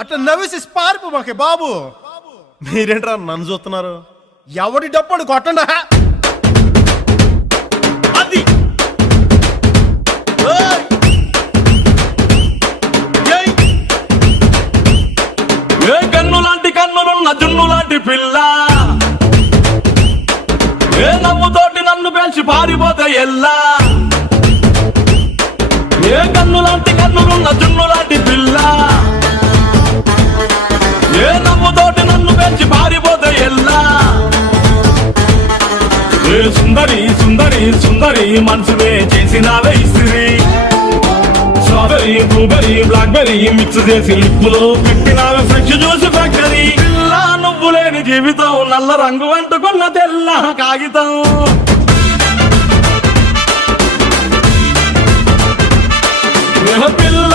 అట్లా నవ్వేసి పారిపోమాకే బాబు. మీరేంట్రా నన్ను చూస్తున్నారు? ఎవడి డప్పుడు కొట్టండా. అది ఏ కన్ను లాంటి కన్నులున్న జున్ను లాంటి పిల్ల, ఏ నవ్వుతోటి నన్ను పెంచి పారిపోతే ఎల్లా. ఏ కన్ను లాంటి కన్నులున్న జున్ను లాంటి పిల్ల, ఏ నవ్వుతోటి నన్ను పెంచి పారిపోతే ఎల్లా. ఏ సుందరి సుందరి సుందరి మనసువే చేసినావే ఇస్త్రీ. స్ట్రాబెరీ బ్లూబెరీ బ్లాక్బెరీ మిక్స్ చేసి లిప్పులో పెట్టినావే ఫ్రెష్ జ్యూస్ ఫ్యాక్టరీ. పిల్ల నువ్వు లేని జీవితం నల్ల రంగు అంటుకున్న తెల్ల కాగితం. పిల్ల